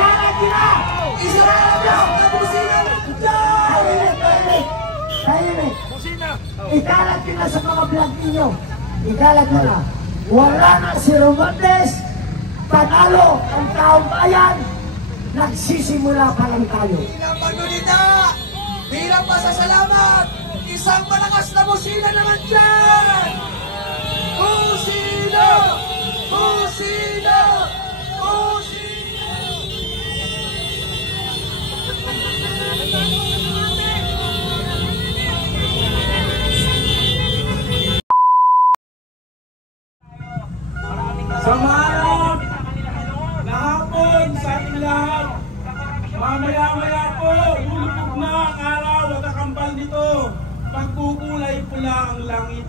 Ikalat nyo na! Isaraan nyo! Tapusin na! Tahimik! Ikalat nyo na sa mga vlog ninyo. Ikalat nyo na. Wala na si Romandes. Panalo ang taong bayan. Nagsisimula pa lang tayo. Bilang pagunita, bilang pasasalamat, isang malakas na musina naman dyan! Musina! Musina! Musina! Sa malam, kahapon sa ating lahat, mamaya-maya po, lulubog na ang araw at kakambal nito, pagkukulay pula ang langit.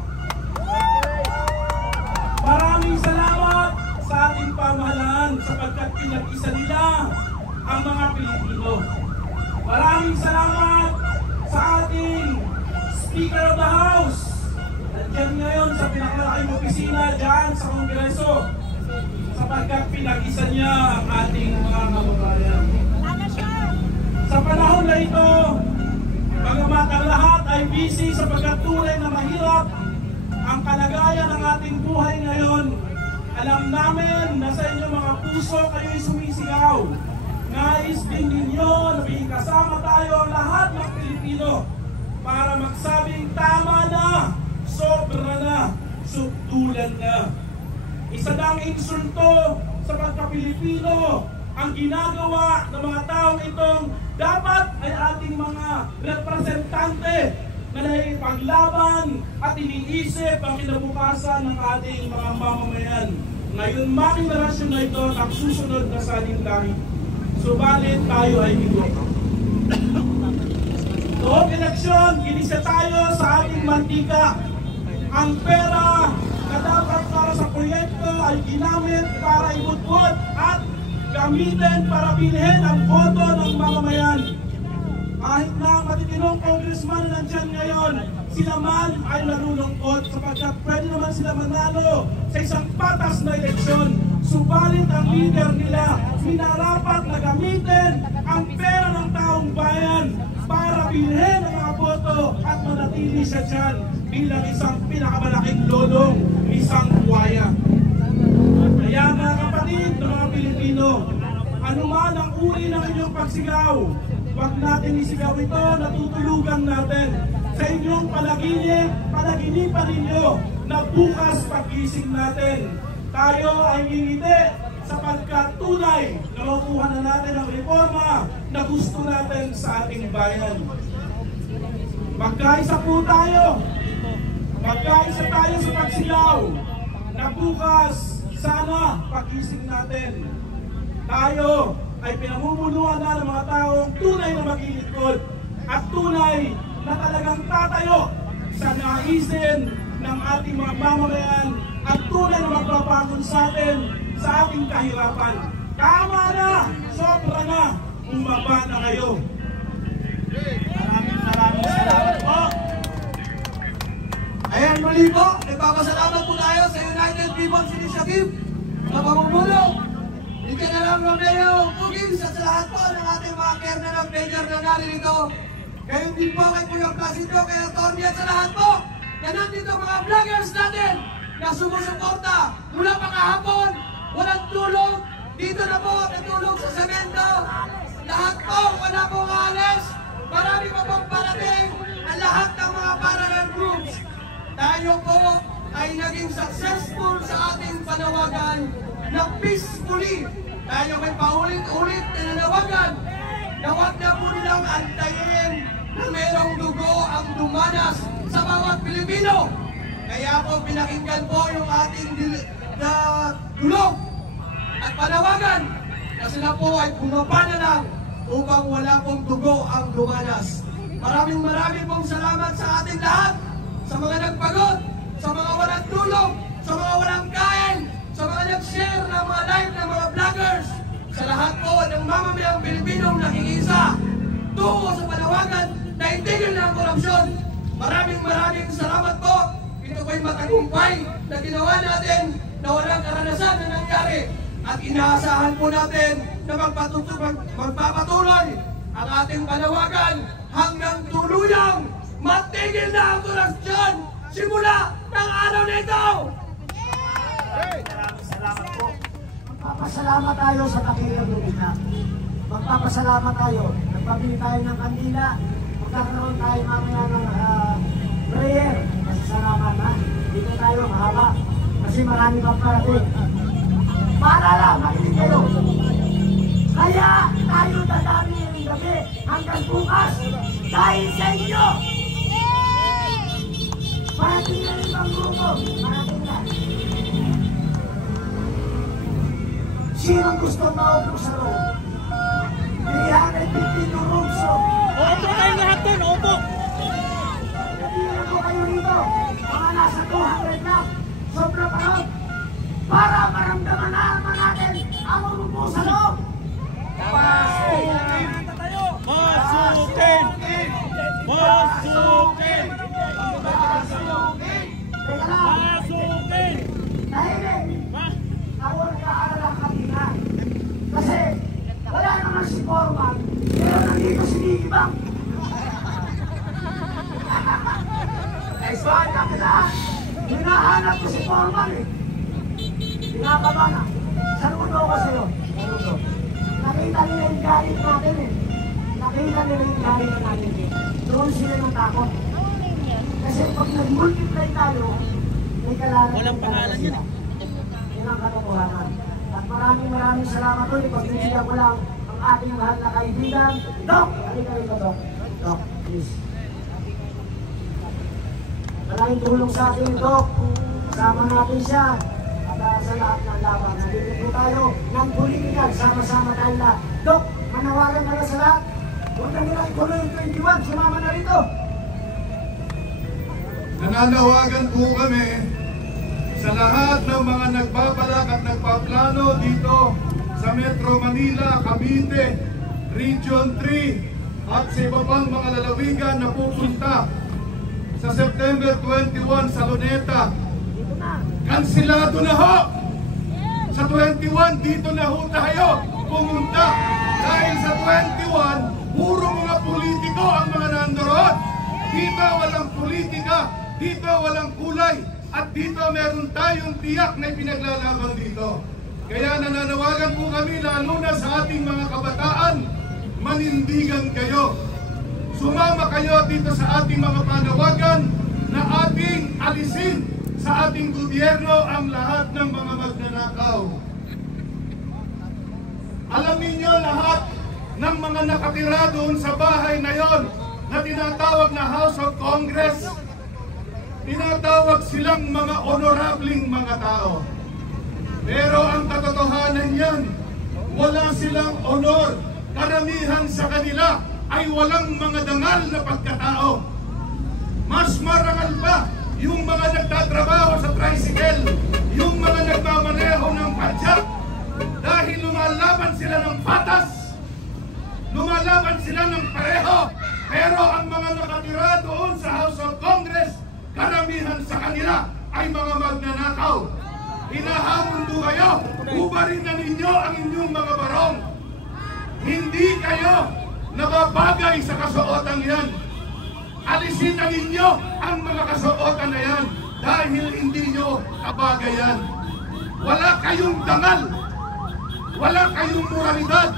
Maraming salamat sa ating pamahalaan sapagkat pinag-isa nila ang mga Pilipino. Maraming salamat sa ating Speaker of the House. Nandiyan ngayon sa pinakamalaking opisina dyan sa Kongreso sapagkat pinag-isa niya ang ating mga kababayan. Sa panahon na ito, bagamat ang lahat ay busy sapagkat tunay na mahirap ang kalagayan ng ating buhay ngayon, alam namin na sa inyong mga puso kayo'y sumisigaw. Nais din ninyo na may kasama tayo ang lahat ng Pilipino para magsabing tama na, sobra na, subtulan na. Isa lang insulto sa pagka-Pilipino ang ginagawa ng mga taong itong dapat ay ating mga representante na naipaglaban at iniisip ang kinabukasan ng ating mga mamamayan. Ngayon, making narasyon na ito nagsusunod na sa ating langit. Subalit tayo ay hindi. Noong eleksyon, ginisa tayo sa ating mantika. Ang pera na dapat para sa proyekto ay ginamit para ibutbut at gamitin para bilhin ang boto ng mamamayan. Kahit na matitinong congressman na nandyan ngayon, sila man ay nalulungkot sapagkat pwede naman sila manalo sa isang patas na eleksyon. Subalit ang leader nila, minarapat na gamitin ang pera ng taong bayan para bilhin ang mga boto at manatili siya dyan bilang isang pinakamalaking lolong, isang buwaya. Kaya mga kapatid ng mga Pilipino, anuman ang uri ng inyong pagsigaw, huwag natin isigaw ito, natutulugan natin sa inyong panaginipan ninyo na bukas pag-ising natin. Tayo ay ngingiti sapagkat tunay na makuha na natin ang reforma na gusto natin sa ating bayan. Magkaisa po tayo. Magkaisa tayo sa pagsigaw na bukas sana pag-ising natin. Tayo ay pinamumunuan na ng mga taong tunay na maglilingkod at tunay na talagang tatayo sa naisin ng ating mga mamamayan at tunay na magpapangon sa atin sa ating kahirapan. Tama na! Sobra na! Umaba na kayo! Maraming salamat po! Ayan, muli po, nagpapasalamat po tayo sa United People's Initiative na pamumulo. Hindi na lang Romeo Pugin sa lahat po ng ating mga kernel of major na naririto. Kayo din po kay Kuya Placido, kay Atty. At sa lahat po na nandito mga vloggers natin na sumusuporta mula pa kahapon, walang tulog, dito na po natulog sa semento. Lahat po, wala pong alis. Marami pa pong parating ang lahat ng mga parallel groups. Tayo po ay naging successful sa ating panawagan na peacefully. Tayo may paulit-ulit na nanawagan na huwag na po nilang antayin na merong dugo ang dumanas sa bawat Pilipino. Kaya po pinakinggan po yung ating dulog at panawagan na sila po ay bumaba na lang upang wala pong dugo ang dumanas. Maraming pong salamat sa ating lahat, sa mga nagpagod, sa mga walang tulog, sa mga walang kain, sa mga nag-share ng mga live ng mga vloggers, sa lahat po ng mamamayang Pilipinong nakikisa tungo sa panawagan na itigil na ang korupsyon. Maraming salamat po. Ito po'y matagumpay na ginawa natin na walang karanasan na nangyari. At inaasahan po natin na magpapatuloy ang ating panawagan hanggang tuluyang matigil na ang korupsyon simula ng araw na ito! Salamat po. Magpapasalamat tayo sa dakilang lumina. Magpapasalamat tayo. Nagpabili tayo ng kandila. Magkakaroon tayo mamaya ng prayer. Masasalamat ha. Dito tayo mahaba. Kasi marami pang parating. Para lang, makinig kayo. Kaya tayo dadami yung gabi hanggang bukas dahil sa inyo. Parating na rin bang grupo? Parating na. Sinong gusto maupo sa loob? 352 rooms. Opo kayo lahat doon, opo! Nandito po kayo rito. Mga nasa 200 na. Sobra pa ron. Para maramdaman naman natin ang upo sa loob. Masukin! Masukin! Masukin! Teka lang. Masukin! Tahimik. Ako nag-aalala kanina. Kasi wala naman si Foreman, pero nandito si Nicky Bang. Naisbahan kami lahat. Hinahanap ko si Foreman eh. Pinakaba na. Saludo ko sa'yo. Saludo. Nakita nila yung galit natin eh. Nakita nila yung galit natin eh. Doon sila ng takot. Kasi pag nag-multiply tayo, may kalanan. Walang pangalan yun eh. Yan ang katotohanan. At maraming salamat ulit. Pagbibigyan ko lang ang ating mahal na kaibigan. Doc! Halika rito, Doc. Doc, please. Malaking tulong sa atin, Doc. Kasama natin siya. At sa lahat ng laban. Nandito po tayo ng political. Sama-sama tayo lahat. Doc, manawagan ka na sa lahat. Huwag na nila ituloy yung 21. Sumama na rito. Nananawagan po kami sa lahat ng mga nagbabalak at nagpaplano dito sa Metro Manila, Cavite, Region 3 at sa iba pang mga lalawigan na pupunta sa September 21 sa Luneta. Kansilado na ho! Sa 21, dito na ho tayo pumunta. Dahil sa 21, puro mga politiko ang mga nandoon. Dito walang politika, dito walang kulay. At dito meron tayong tiyak na ipinaglalaban dito. Kaya nananawagan po kami lalo na sa ating mga kabataan, manindigan kayo. Sumama kayo dito sa ating mga panawagan na ating alisin sa ating gobyerno ang lahat ng mga magnanakaw. Alam niyo lahat ng mga nakatira doon sa bahay na yon na tinatawag na House of Congress, tinatawag silang mga honorabling mga tao. Pero ang katotohanan yan, wala silang honor. Karamihan sa kanila ay walang mga dangal na pagkatao. Mas marangal pa yung mga nagtatrabaho sa tricycle, yung mga nagmamaneho ng padyak, dahil lumalaban sila ng patas, lumalaban sila ng pareho. Pero ang mga nakatira doon sa House of Congress, karamihan sa kanila ay mga magnanakaw. Hinahamon do kayo, ubarin na ninyo ang inyong mga barong. Hindi kayo nababagay sa kasuotan yan. Alisin na ninyo ang mga kasuotan na yan dahil hindi nyo kabagay yan. Wala kayong dangal, wala kayong moralidad,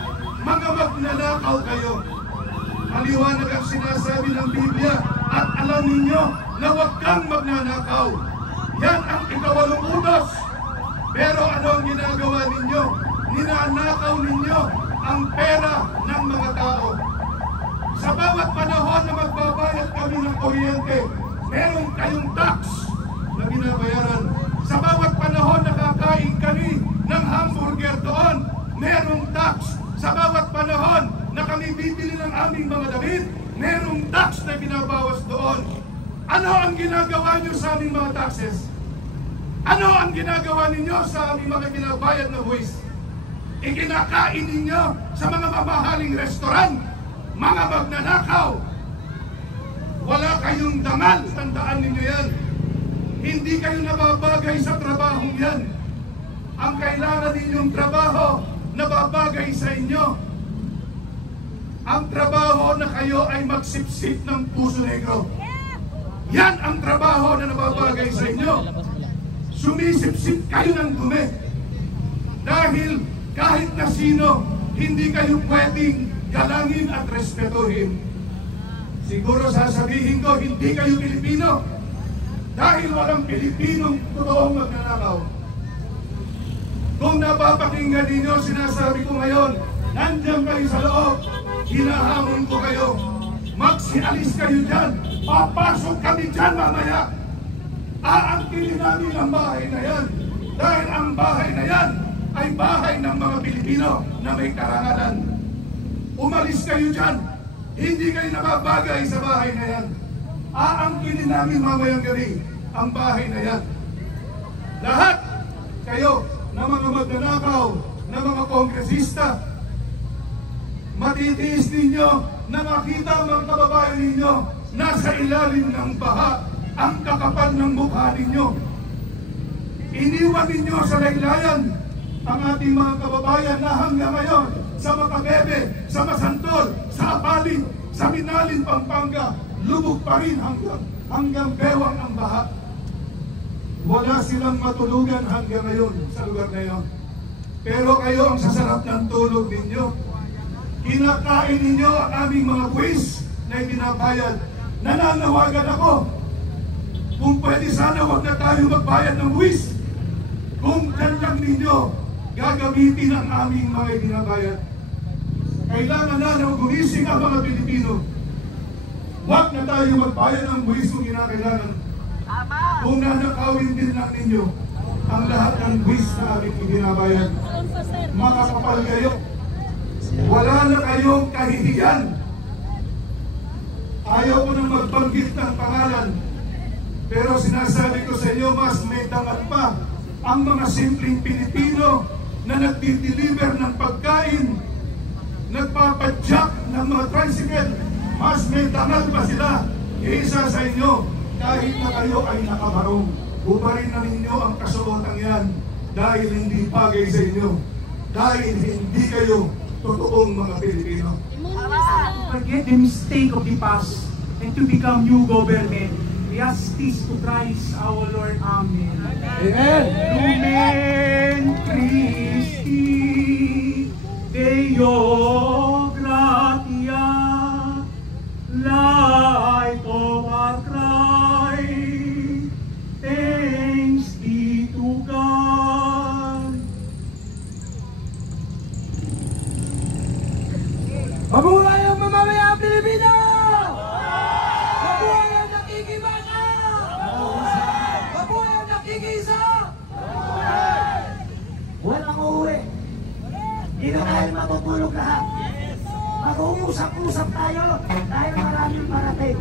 mga magnanakaw kayo. Maliwanag ang sinasabi ng Biblia at alam ninyo na huwag kang magnanakaw. Yan ang ikawalong utos. Pero ano ang ginagawa ninyo? Ninanakaw ninyo ang pera ng mga tao. Sa bawat panahon na magbabayad kami ng kuryente, meron kayong tax na binabayaran. Sa bawat panahon na kakain kami ng hamburger doon, merong tax. Sa bawat panahon na kami bibili ng aming mga damit, merong tax na binabawas doon. Ano ang ginagawa nyo sa aming mga taxes? Ano ang ginagawa ninyo sa aming mga binabayad na buwis? Ikinakain ninyo sa mga mamahaling restoran, mga magnanakaw. Wala kayong dangal, tandaan ninyo yan. Hindi kayo nababagay sa trabahong yan. Ang kailangan ninyong trabaho nababagay sa inyo. Ang trabaho na kayo ay magsipsip ng puso negro. Yan ang trabaho na nababagay sa inyo. Sumisipsip kayo ng dumi. Dahil kahit na sino, hindi kayo pwedeng galangin at respetuhin. Siguro sasabihin ko, hindi kayo Pilipino. Dahil walang Pilipinong totoong magnanakaw. Kung napapakinggan ninyo, sinasabi ko ngayon, nandiyan kayo sa loob, hinahamon ko kayo. Magsialis kayo dyan, papasok kami dyan mamaya. Aangkinin namin ang bahay na yan. Dahil ang bahay na yan ay bahay ng mga Pilipino na may karangalan. Umalis kayo dyan, hindi kayo nababagay sa bahay na yan. Aangkinin namin mamayang gabi ang bahay na yan. Lahat kayo na mga magnanakaw, na mga kongresista, matitiis ninyo na makita ang mga kababayan ninyo nasa ilalim ng baha ang kakapal ng mukha ninyo. Iniwan ninyo sa laylayan ang ating mga kababayan na hanggang ngayon sa Makabebe, sa Masantol, sa Apalit, sa Minalin, Pampanga, lubog pa rin hanggang bewang ang baha. Wala silang matulugan hanggang ngayon sa lugar na yon. Pero kayo ang sasarap ng tulog ninyo. Kinakain ninyo ang aming mga buwis na ibinabayad. Nananawagan ako, kung pwede sana wag na tayo magbayad ng buwis. Kung dyan lang ninyo gagamitin ang aming mga ibinabayad. Kailangan na gumising ang mga Pilipino. Wag na tayo magbayad ng buwis kung kinakailangan. Kung nanakawin din lang ninyo ang lahat ng buwis na aming ibinabayad, makakapal kayo. Wala na kayong kahihiyan. Ayaw ko nang magbanggit ng pangalan, pero sinasabi ko sa inyo, mas may dangat pa ang mga simpleng Pilipino na nagdi-deliver ng pagkain, nagpapadyak ng mga tricycle. Mas may dangat pa sila kaysa sa inyo, kahit na kayo ay nakabarong. Bubarin na ninyo ang kasuotang yan dahil hindi bagay sa inyo, dahil hindi kayo totoong mga Pilipino. Forget the mistake of the past and to become new government. We ask this to Christ our Lord. Amen. Amen. Lumen Christi Deo Gratia, light of our Christ, thanks be to God. Mabuhay ang mamamayang Pilipino! Mabuhay ang nakikibaka! Mabuhay ang nakikisa! Walang uuwi. Hindi na tayo matutulog lahat. Mag-uusap-usap tayo dahil maraming parating.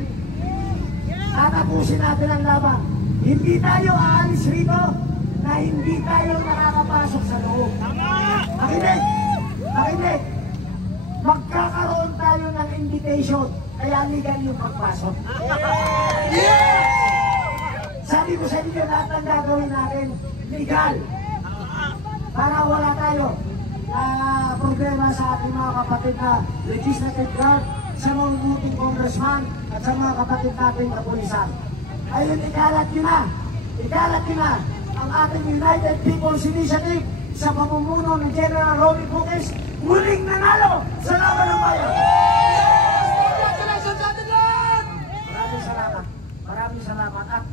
Tatapusin natin ang laban. Hindi tayo aalis rito na hindi tayo nakakapasok sa loob. Makinig! Makinig! Magkakaroon tayo ng invitation, kaya legal yung pagpasok. Yes! Sabi ko sa inyo, lahat ng gagawin natin, legal. Para wala tayo na problema sa ating mga kapatid na legislative guard, sa mga buting congressman, at sa mga kapatid natin na pulisan. Ayun, ikalat nyo na. Ikalat nyo na ang ating United People's Initiative sa pamumuno ng General Romy Puques, muling nanalo sa laban ng bayan. Yes! Congratulations sa atin lahat! Maraming salamat. Maraming salamat. At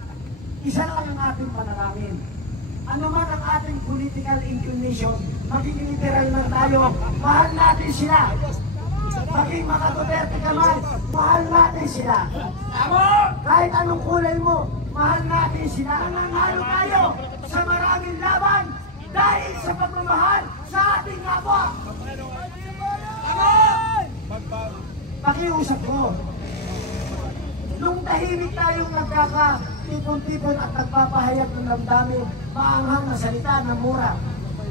isa lang ang ating panalangin. Ano man ang ating political inclination, maging literal lang tayo, mahal natin sila. Maging mga Duterte ka man, mahal natin sila. Kahit anong kulay mo, mahal natin sila. Nananalo tayo sa maraming laban dahil sa pagmamahal sa ating kapwa. Pakiusap ko. Nung tahimik tayong nagkakatipon-tipon at nagpapahayag ng damdamin, maanghang na salita ng mura.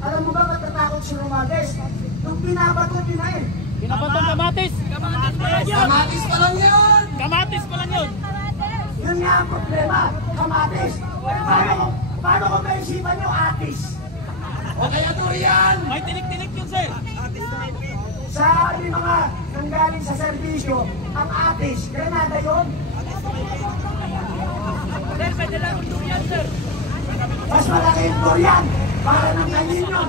Alam mo ba matatakot si Romualdez? Nung binabato din na eh. Binabatong kamatis! Kamatis pa lang yun! Kamatis pa lang yun! Kamatis pa lang yun! Yun nga ang problema, kamatis. Paano kung naisipan nyo atis? O kaya durian! May tinik-tinik yun, sir! Sa yung mga nanggaling sa serbisyo, ang atis, Granada yun. Sir, pwede lang ang durian, sir. Mas malaki yung durian para ng kanyin yun.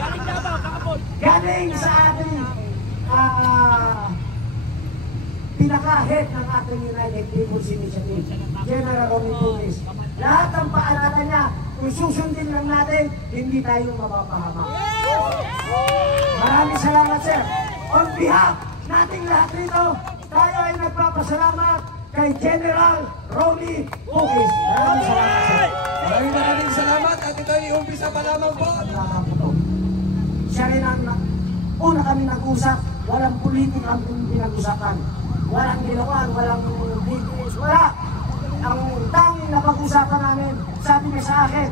Galing na ba, kakapon? Galing sa ating pinaka-head ng ating United People's Initiative, General Romy Pulis. Lahat ng paalala niya, kung susundin lang natin, hindi tayo mapapahamak. Maraming salamat, sir. On behalf nating lahat rito, tayo ay nagpapasalamat kay General Romy Pulis. Maraming salamat, sir. Maraming salamat at ito ay umpisa pa lamang po. Siya rin ang una kami nag-usap, walang politik ang pinag-usapan. Walang ginawan, walang details, wala. Ang tanging napag-usapan namin, sabi niya sa akin,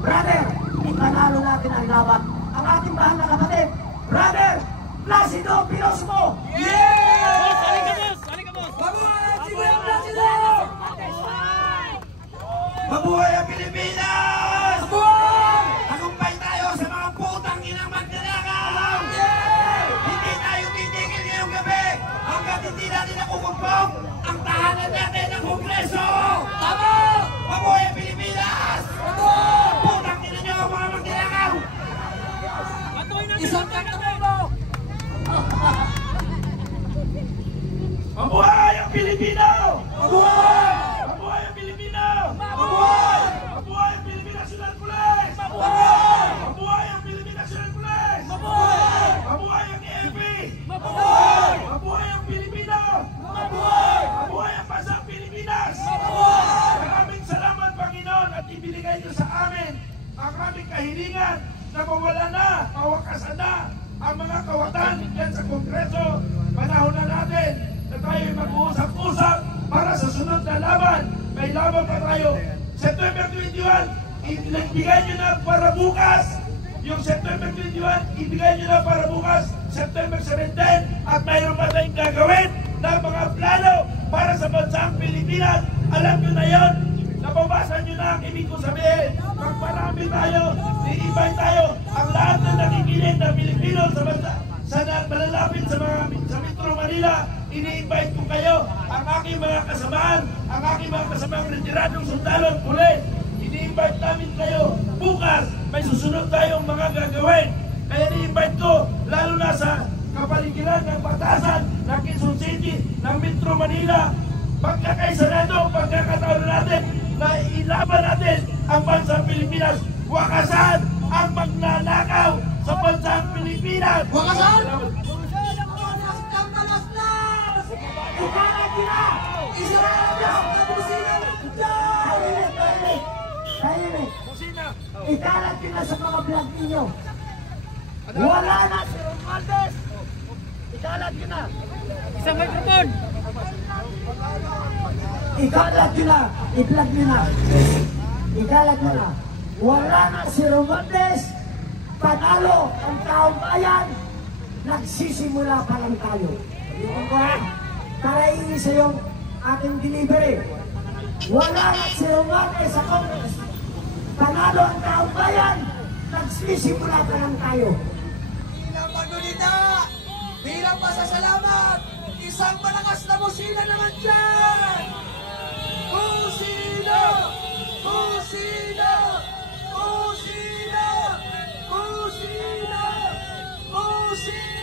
brother, ipanalo natin ang laban. Ang ating mahal na kapatid, brother, Placido Pirosmo! Boss, halika, boss! Halika, boss! Mabuhay ang Sigurang Placido! Mabuhay ang Pilipinas! Mabuhay! Tagumpay tayo sa mga putang inang magnanakaw! Hindi tayo titigil ngayong gabi hanggat hindi natin nakukumpong ang tahanan natin ng Kongreso! Tama! Mabuhay ang Pilipinas! Mabuhay! Putang ina nyo mga magnanakaw! Isang kakapon mo! Mabuhay ang Pilipino! Mabuhay! Mabuhay ang Pilipino! Mabuhay! Mabuhay ang Philippine National Police! Mabuhay! Mabuhay ang Philippine National Police! Mabuhay! Mabuhay ang EFP! Mabuhay! Mabuhay ang Pilipino! Mabuhay! Mabuhay ang bansang Pilipinas! Mabuhay! Maraming salamat, Panginoon, at ibinigay niyo sa amin ang aming kahilingan na mawala na, mawakasan na ang mga kawatan dyan sa Kongreso. Panahon na natin na tayo mag-uusap-usap para sa sunod na laban. May laban pa tayo. September 21, ibigay nyo na para bukas. Yung September 21, ibigay nyo na para bukas. September 17, at mayroon pa tayong gagawin na mga plano para sa bansang Pilipinas. Alam nyo na yon. Nababasa nyo na ang ibig ko sabihin. Magparami tayo, i-invite tayo ang lahat na nakikinig na Pilipino sa bansa, sa malalapit sa Metro Manila. Ini-invite ko kayo, ang aking mga kasamaan, ang aking mga kasamaang retiradong sundalo at pulis. Ini-invite namin kayo. Bukas, may susunod tayong mga gagawin. Kaya ini-invite ko, lalo na sa kapaligiran ng Batasan, ng Quezon City, ng Metro Manila. Pagkakaisanado, pagkakataon natin na ilaban natin ang bansang Pilipinas. Wakasan ang magnanakaw sa bansang Pilipinas. Wakasan! Ikalat nila! Israel na! Tapusin na! Tahimik! Ikalat nila sa mga vlog ninyo. Wala na si Romualdez! Ikalat nyo na! Isang microphone! Ikalat nyo na! I-vlog nyo na! Ikalat nyo na! Wala na si Romualdez! Panalo ang taong bayan! Nagsisimula pa lang tayo. Yung ba? Para iisa yung ating delivery. Wala na si Romualdez sa Congress. Panalo ang taong bayan! Nagsisimula pa lang tayo. Bilang pagnunita! Bilang pasasalamat! Isang malakas na musina naman dyan! Musina! Musina! Musina! Musina! Musina!